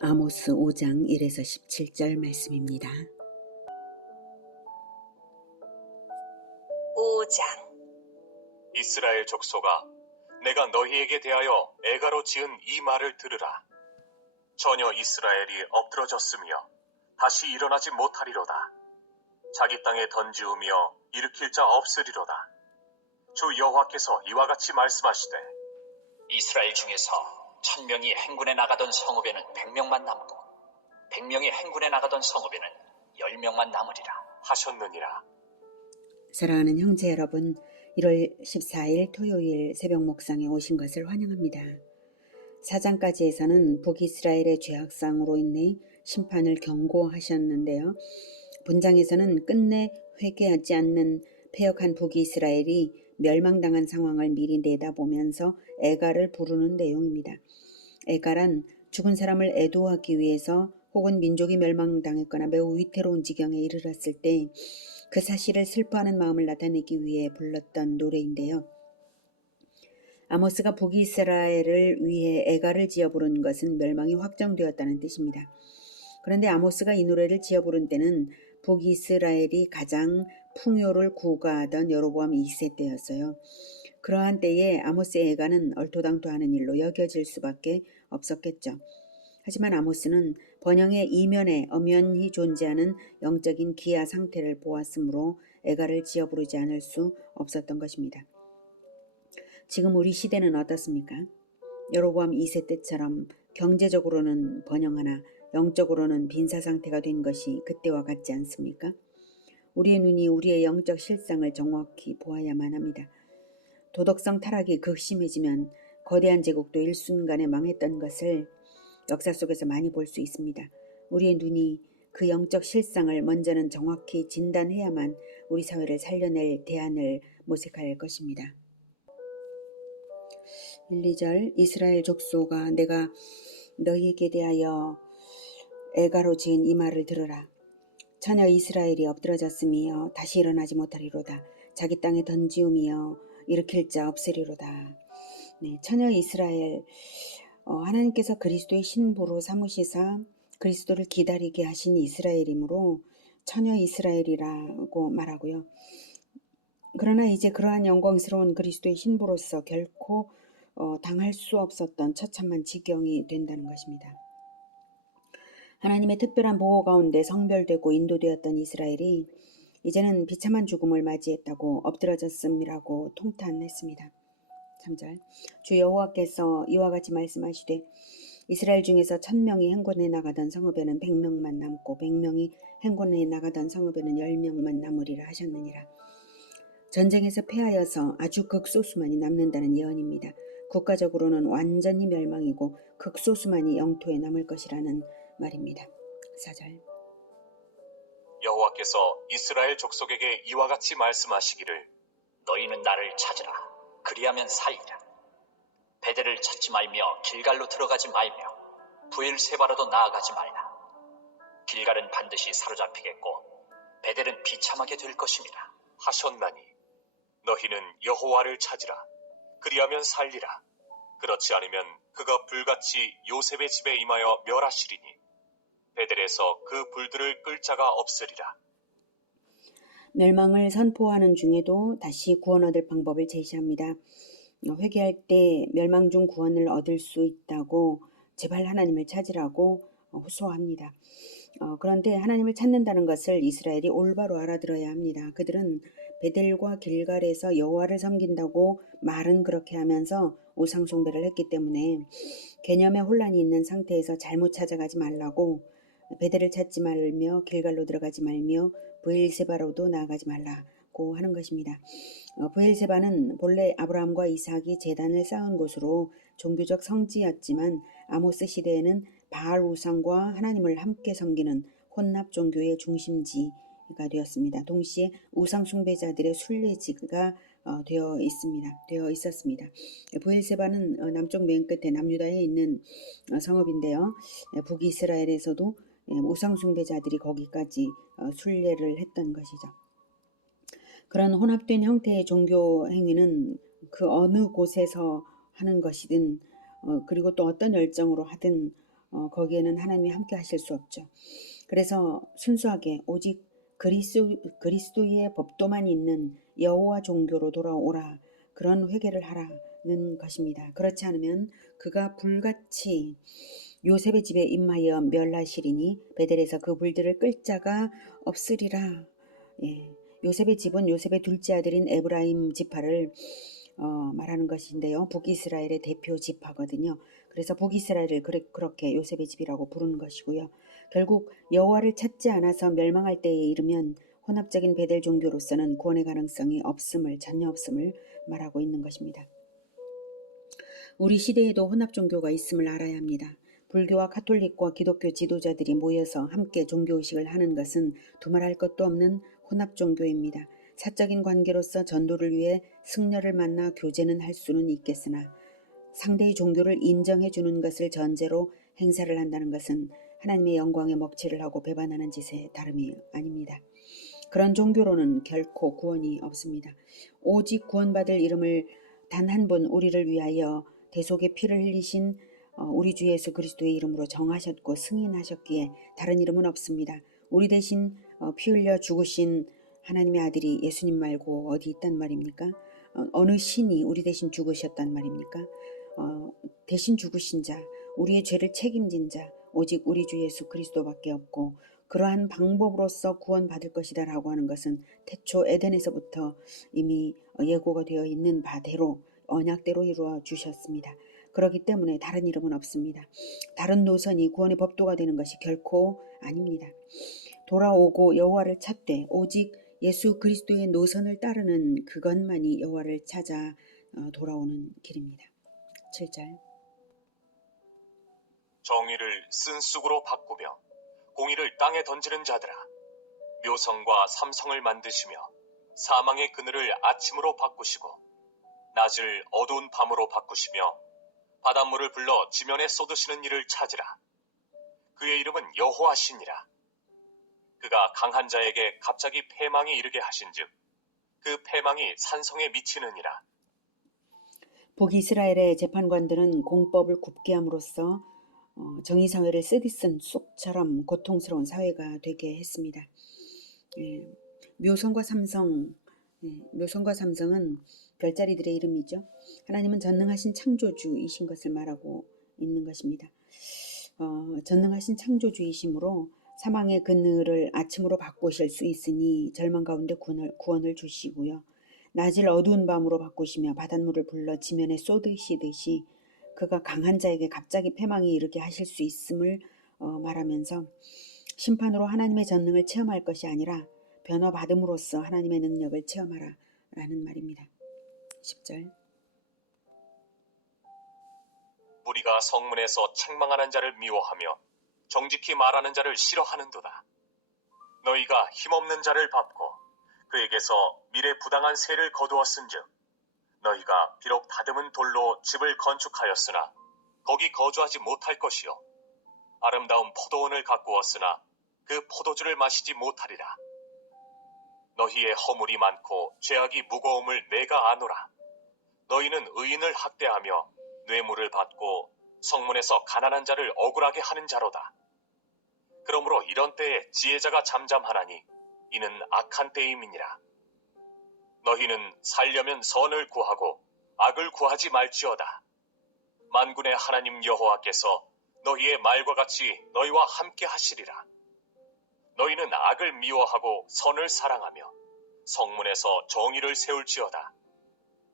아모스 5장 1에서 17절 말씀입니다. 5장. 이스라엘 족속아, 내가 너희에게 대하여 애가로 지은 이 말을 들으라. 전혀 이스라엘이 엎드러졌으며 다시 일어나지 못하리로다. 자기 땅에 던지우며 일으킬 자 없으리로다. 주 여호와께서 이와 같이 말씀하시되, 이스라엘 중에서 1000명이 행군에 나가던 성읍에는 100명만 남고 100명이 행군에 나가던 성읍에는 10명만 남으리라 하셨느니라. 사랑하는 형제 여러분, 1월 14일 토요일 새벽 목상에 오신 것을 환영합니다. 4장까지에서는 북이스라엘의 죄악상으로 인해 심판을 경고하셨는데요. 본장에서는 끝내 회개하지 않는 패역한 북이스라엘이 멸망당한 상황을 미리 내다보면서 애가를 부르는 내용입니다. 애가란 죽은 사람을 애도하기 위해서 혹은 민족이 멸망당했거나 매우 위태로운 지경에 이르렀을 때 그 사실을 슬퍼하는 마음을 나타내기 위해 불렀던 노래인데요. 아모스가 북이스라엘을 위해 애가를 지어 부른 것은 멸망이 확정되었다는 뜻입니다. 그런데 아모스가 이 노래를 지어 부른 때는 북이스라엘이 가장 풍요를 구가하던 여로보암 2세 때였어요. 그러한 때에 아모스의 애가는 얼토당토하는 일로 여겨질 수밖에 없었겠죠. 하지만 아모스는 번영의 이면에 엄연히 존재하는 영적인 기아 상태를 보았으므로 애가를 지어 부르지 않을 수 없었던 것입니다. 지금 우리 시대는 어떻습니까? 여로보암 2세 때처럼 경제적으로는 번영하나 영적으로는 빈사 상태가 된 것이 그때와 같지 않습니까? 우리의 눈이 우리의 영적 실상을 정확히 보아야만 합니다. 도덕성 타락이 극심해지면 거대한 제국도 일순간에 망했던 것을 역사 속에서 많이 볼 수 있습니다. 우리의 눈이 그 영적 실상을 먼저는 정확히 진단해야만 우리 사회를 살려낼 대안을 모색할 것입니다. 1, 2절 이스라엘 족속아 내가 너희에게 대하여 애가로 지은 이 말을 들으라. 처녀 이스라엘이 엎드러졌으며 다시 일어나지 못하리로다. 자기 땅에 던지우며 일으킬 자 없으리로다. 네, 처녀 이스라엘, 하나님께서 그리스도의 신부로 삼으시사 그리스도를 기다리게 하신 이스라엘이므로 처녀 이스라엘이라고 말하고요. 그러나 이제 그러한 영광스러운 그리스도의 신부로서 결코 당할 수 없었던 처참한 지경이 된다는 것입니다. 하나님의 특별한 보호 가운데 성별되고 인도되었던 이스라엘이 이제는 비참한 죽음을 맞이했다고 엎드러졌음이라고 통탄했습니다. 3절 주 여호와께서 이와 같이 말씀하시되 이스라엘 중에서 1000명이 행군에 나가던 성읍에는 100명만 남고 100명이 행군에 나가던 성읍에는 10명만 남으리라 하셨느니라. 전쟁에서 패하여서 아주 극소수만이 남는다는 예언입니다. 국가적으로는 완전히 멸망이고 극소수만이 영토에 남을 것이라는 말입니다. 4절 여호와께서 이스라엘 족속에게 이와 같이 말씀하시기를, 너희는 나를 찾으라 그리하면 살리라 베델을 찾지 말며 길갈로 들어가지 말며 브엘세바로도 나아가지 말라. 길갈은 반드시 사로잡히겠고 베델은 비참하게 될 것임이라 하셨나니 너희는 여호와를 찾으라. 그리하면 살리라. 그렇지 않으면 그가 불같이 요셉의 집에 임하여 멸하시리니 베델에서 그 불들을 끌 자가 없으리라. 멸망을 선포하는 중에도 다시 구원 얻을 방법을 제시합니다. 회개할 때 멸망 중 구원을 얻을 수 있다고 제발 하나님을 찾으라고 호소합니다. 그런데 하나님을 찾는다는 것을 이스라엘이 올바로 알아들어야 합니다. 그들은 베델과 길갈에서 여호와를 섬긴다고 말은 그렇게 하면서 우상 숭배를 했기 때문에 개념에 혼란이 있는 상태에서 잘못 찾아가지 말라고 베델을 찾지 말며 길갈로 들어가지 말며 브엘세바로도 나아가지 말라고 하는 것입니다. 브엘세바는 본래 아브라함과 이삭이 제단을 쌓은 곳으로 종교적 성지였지만 아모스 시대에는 바알 우상과 하나님을 함께 섬기는 혼합 종교의 중심지가 되었습니다. 동시에 우상 숭배자들의 순례지가 되어 있었습니다. 브엘세바는 남쪽 맨 끝에 남유다에 있는 성읍인데요. 북이스라엘에서도 우상 숭배자들이 거기까지 순례를 했던 것이죠. 그런 혼합된 형태의 종교 행위는 그 어느 곳에서 하는 것이든 그리고 또 어떤 열정으로 하든 거기에는 하나님이 함께 하실 수 없죠. 그래서 순수하게 오직 그리스도의 법도만 있는 여호와 종교로 돌아오라, 그런 회개를 하라는 것입니다. 그렇지 않으면 그가 불같이 요셉의 집에 임하여 멸하시리니 베델에서 그 불들을 끌 자가 없으리라. 예, 요셉의 집은 요셉의 둘째 아들인 에브라임 지파를 말하는 것인데요. 북이스라엘의 대표 지파거든요. 그래서 북이스라엘을 그렇게 요셉의 집이라고 부르는 것이고요. 결국 여호와를 찾지 않아서 멸망할 때에 이르면 혼합적인 베델 종교로서는 구원의 가능성이 전혀 없음을 말하고 있는 것입니다. 우리 시대에도 혼합 종교가 있음을 알아야 합니다. 불교와 카톨릭과 기독교 지도자들이 모여서 함께 종교의식을 하는 것은 두말할 것도 없는 혼합 종교입니다. 사적인 관계로서 전도를 위해 승려를 만나 교제는 할 수는 있겠으나 상대의 종교를 인정해 주는 것을 전제로 행사를 한다는 것은 하나님의 영광에 먹칠을 하고 배반하는 짓에 다름이 아닙니다. 그런 종교로는 결코 구원이 없습니다. 오직 구원받을 이름을 단 한 분 우리를 위하여 대속의 피를 흘리신 우리 주 예수 그리스도의 이름으로 정하셨고 승인하셨기에 다른 이름은 없습니다. 우리 대신 피 흘려 죽으신 하나님의 아들이 예수님 말고 어디 있단 말입니까? 어느 신이 우리 대신 죽으셨단 말입니까? 대신 죽으신 자, 우리의 죄를 책임진 자 오직 우리 주 예수 그리스도밖에 없고, 그러한 방법으로서 구원받을 것이다 라고 하는 것은 태초 에덴에서부터 이미 예고가 되어 있는 바대로 언약대로 이루어 주셨습니다. 그렇기 때문에 다른 이름은 없습니다. 다른 노선이 구원의 법도가 되는 것이 결코 아닙니다. 돌아오고 여호와를 찾되 오직 예수 그리스도의 노선을 따르는 그것만이 여호와를 찾아 돌아오는 길입니다. 7절. 정의를 쓴 쑥으로 바꾸며 공의를 땅에 던지는 자들아, 묘성과 삼성을 만드시며 사망의 그늘을 아침으로 바꾸시고 낮을 어두운 밤으로 바꾸시며 바닷물을 불러 지면에 쏟으시는 이를 찾으라. 그의 이름은 여호와시니라. 그가 강한 자에게 갑자기 패망이 이르게 하신즉 그 패망이 산성에 미치느니라. 북이스라엘의 재판관들은 공법을 굽게 함으로써 정의사회를 쓰디쓴 쑥처럼 고통스러운 사회가 되게 했습니다. 묘성과 삼성, 묘성과 삼성은 별자리들의 이름이죠. 하나님은 전능하신 창조주이신 것을 말하고 있는 것입니다. 전능하신 창조주이심으로 사망의 그늘을 아침으로 바꾸실 수 있으니 절망 가운데 구원을 주시고요. 낮을 어두운 밤으로 바꾸시며 바닷물을 불러 지면에 쏟으시듯이 그가 강한 자에게 갑자기 패망이 이르게 하실 수 있음을 말하면서 심판으로 하나님의 전능을 체험할 것이 아니라 변화받음으로써 하나님의 능력을 체험하라 라는 말입니다. 10절. 무리가 성문에서 책망하는 자를 미워하며 정직히 말하는 자를 싫어하는도다. 너희가 힘없는 자를 밟고 그에게서 미래 부당한 세를 거두었은즉 너희가 비록 다듬은 돌로 집을 건축하였으나 거기 거주하지 못할 것이요 아름다운 포도원을 가꾸었으나 그 포도주를 마시지 못하리라. 너희의 허물이 많고 죄악이 무거움을 내가 아노라. 너희는 의인을 학대하며 뇌물을 받고 성문에서 가난한 자를 억울하게 하는 자로다. 그러므로 이런 때에 지혜자가 잠잠하나니 이는 악한 때임이니라. 너희는 살려면 선을 구하고 악을 구하지 말지어다. 만군의 하나님 여호와께서 너희의 말과 같이 너희와 함께 하시리라. 너희는 악을 미워하고 선을 사랑하며 성문에서 정의를 세울지어다.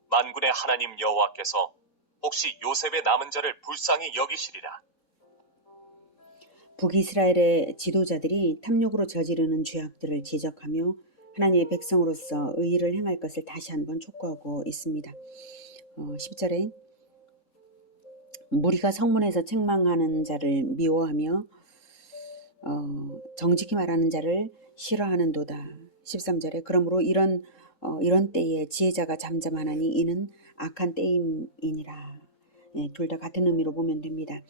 만군의 하나님 여호와께서 혹시 요셉의 남은 자를 불쌍히 여기시리라. 북이스라엘의 지도자들이 탐욕으로 저지르는 죄악들을 지적하며 하나님의 백성으로서 의의를 행할 것을 다시 한번 촉구하고 있습니다. 10절에 무리가 성문에서 책망하는 자를 미워하며 정직히 말하는 자를 싫어하는도다. 13절에 그러므로 이런 때에 지혜자가 잠잠하나니 이는 악한 때임이니라. 둘 다 같은 의미로 보면 됩니다.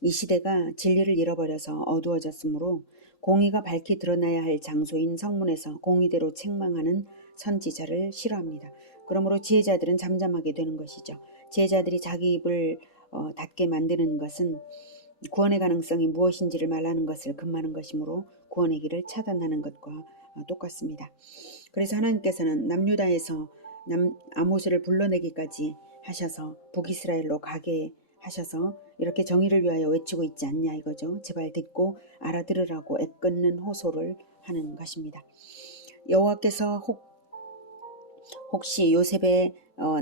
이 시대가 진리를 잃어버려서 어두워졌으므로 공의가 밝히 드러나야 할 장소인 성문에서 공의대로 책망하는 선지자를 싫어합니다. 그러므로 지혜자들은 잠잠하게 되는 것이죠. 제자들이 자기 입을 닫게 만드는 것은 구원의 가능성이 무엇인지를 말하는 것을 금하는 것이므로 구원의 길을 차단하는 것과 똑같습니다. 그래서 하나님께서는 남유다에서 아모스를 불러내기까지 하셔서 북이스라엘로 가게 하셔서 이렇게 정의를 위하여 외치고 있지 않냐 이거죠. 제발 듣고 알아들으라고 애끓는 호소를 하는 것입니다. 여호와께서 혹시 요셉의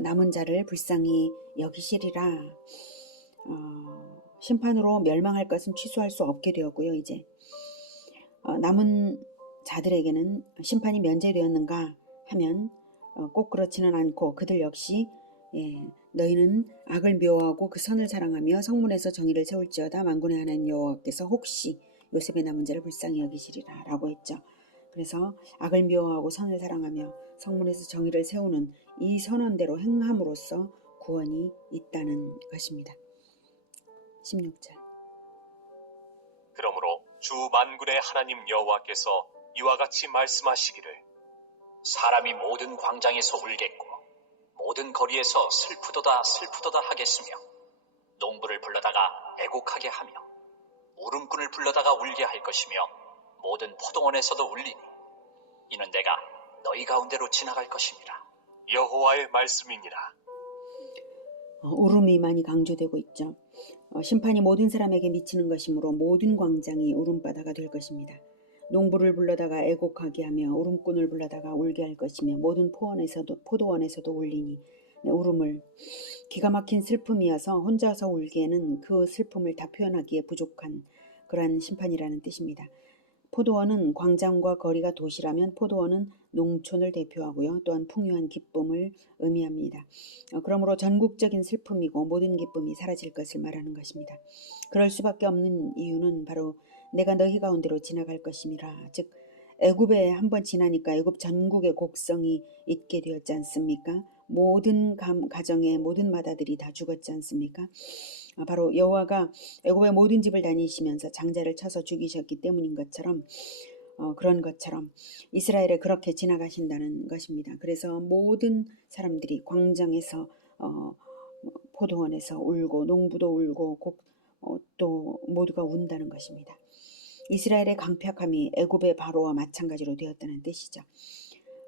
남은 자를 불쌍히 여기시리라. 심판으로 멸망할 것은 취소할 수 없게 되었고요. 이제 남은 자들에게는 심판이 면제되었는가 하면 꼭 그렇지는 않고 그들 역시 너희는 악을 미워하고 그 선을 사랑하며 성문에서 정의를 세울지어다 만군의 하나님 여호와께서 혹시 요셉의 남은 자를 불쌍히 여기시리라 라고 했죠. 그래서 악을 미워하고 선을 사랑하며 성문에서 정의를 세우는 이 선언대로 행함으로써 구원이 있다는 것입니다. 16절. 그러므로 주 만군의 하나님 여호와께서 이와 같이 말씀하시기를 사람이 모든 광장에서 울겠고 모든 거리에서 슬프도다 슬프도다 하겠으며 농부를 불러다가 애곡하게 하며 울음꾼을 불러다가 울게 할 것이며 모든 포도원에서도 울리니 이는 내가 너희 가운데로 지나갈 것입니다. 여호와의 말씀이니라. 울음이 많이 강조되고 있죠. 심판이 모든 사람에게 미치는 것이므로 모든 광장이 울음바다가 될 것입니다. 농부를 불러다가 애곡하게 하며 울음꾼을 불러다가 울게 할 것이며 모든 포도원에서도 울리니 울음을 기가 막힌 슬픔이어서 혼자서 울기에는 그 슬픔을 다 표현하기에 부족한 그러한 심판이라는 뜻입니다. 포도원은 광장과 거리가 도시라면 포도원은 농촌을 대표하고요. 또한 풍요한 기쁨을 의미합니다. 그러므로 전국적인 슬픔이고 모든 기쁨이 사라질 것을 말하는 것입니다. 그럴 수밖에 없는 이유는 바로 내가 너희 가운데로 지나갈 것임이라. 즉 애굽에 한번 지나니까 애굽 전국의 곡성이 있게 되었지 않습니까? 모든 가정의 모든 마다들이 다 죽었지 않습니까? 바로 여호와가 애굽의 모든 집을 다니시면서 장자를 쳐서 죽이셨기 때문인 것처럼 그런 것처럼 이스라엘에 그렇게 지나가신다는 것입니다. 그래서 모든 사람들이 광장에서 포도원에서 울고 농부도 울고 또 모두가 운다는 것입니다. 이스라엘의 강팍함이 애굽의 바로와 마찬가지로 되었다는 뜻이죠.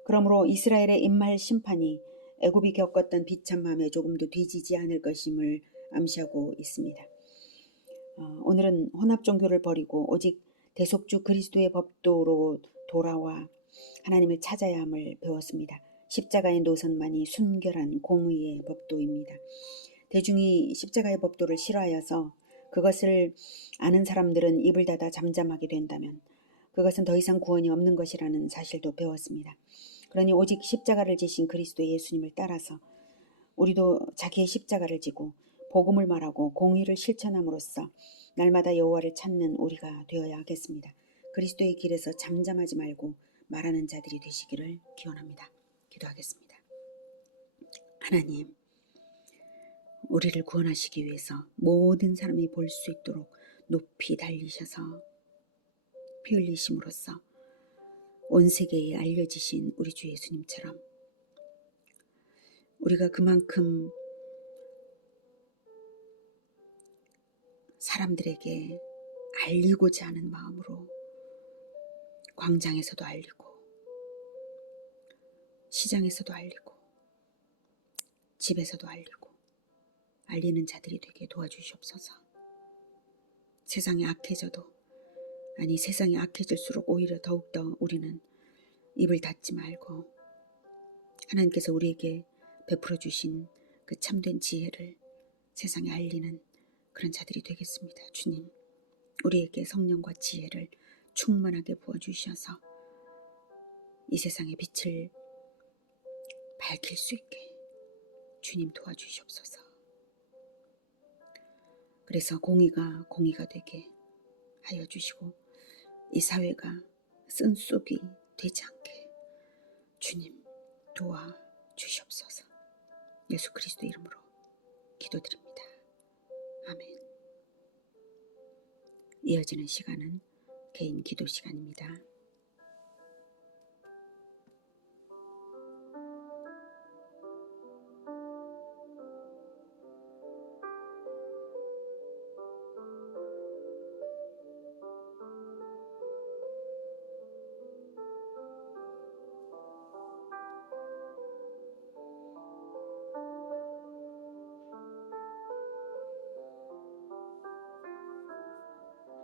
그러므로 이스라엘의 임할 심판이 애굽이 겪었던 비참함에 조금도 뒤지지 않을 것임을 암시하고 있습니다. 오늘은 혼합 종교를 버리고 오직 대속주 그리스도의 법도로 돌아와 하나님을 찾아야 함을 배웠습니다. 십자가의 노선만이 순결한 공의의 법도입니다. 대중이 십자가의 법도를 싫어하여서 그것을 아는 사람들은 입을 닫아 잠잠하게 된다면 그것은 더 이상 구원이 없는 것이라는 사실도 배웠습니다. 그러니 오직 십자가를 지신 그리스도 예수님을 따라서 우리도 자기의 십자가를 지고 복음을 말하고 공의를 실천함으로써 날마다 여호와를 찾는 우리가 되어야 하겠습니다. 그리스도의 길에서 잠잠하지 말고 말하는 자들이 되시기를 기원합니다. 기도하겠습니다. 하나님, 우리를 구원하시기 위해서 모든 사람이 볼 수 있도록 높이 달리셔서 피 흘리심으로써 온 세계에 알려지신 우리 주 예수님처럼 우리가 그만큼 사람들에게 알리고자 하는 마음으로 광장에서도 알리고 시장에서도 알리고 집에서도 알리고 알리는 자들이 되게 도와주시옵소서. 세상이 악해져도 세상이 악해질수록 오히려 더욱더 우리는 입을 닫지 말고 하나님께서 우리에게 베풀어 주신 그 참된 지혜를 세상에 알리는 그런 자들이 되겠습니다. 주님, 우리에게 성령과 지혜를 충만하게 부어주셔서 이 세상의 빛을 밝힐 수 있게 주님 도와주시옵소서. 그래서 공의가 되게 하여 주시고 이 사회가 쓴속이 되지 않게 주님 도와주시옵소서. 예수 그리스도 이름으로 기도드립니다. 아멘. 이어지는 시간은 개인 기도 시간입니다.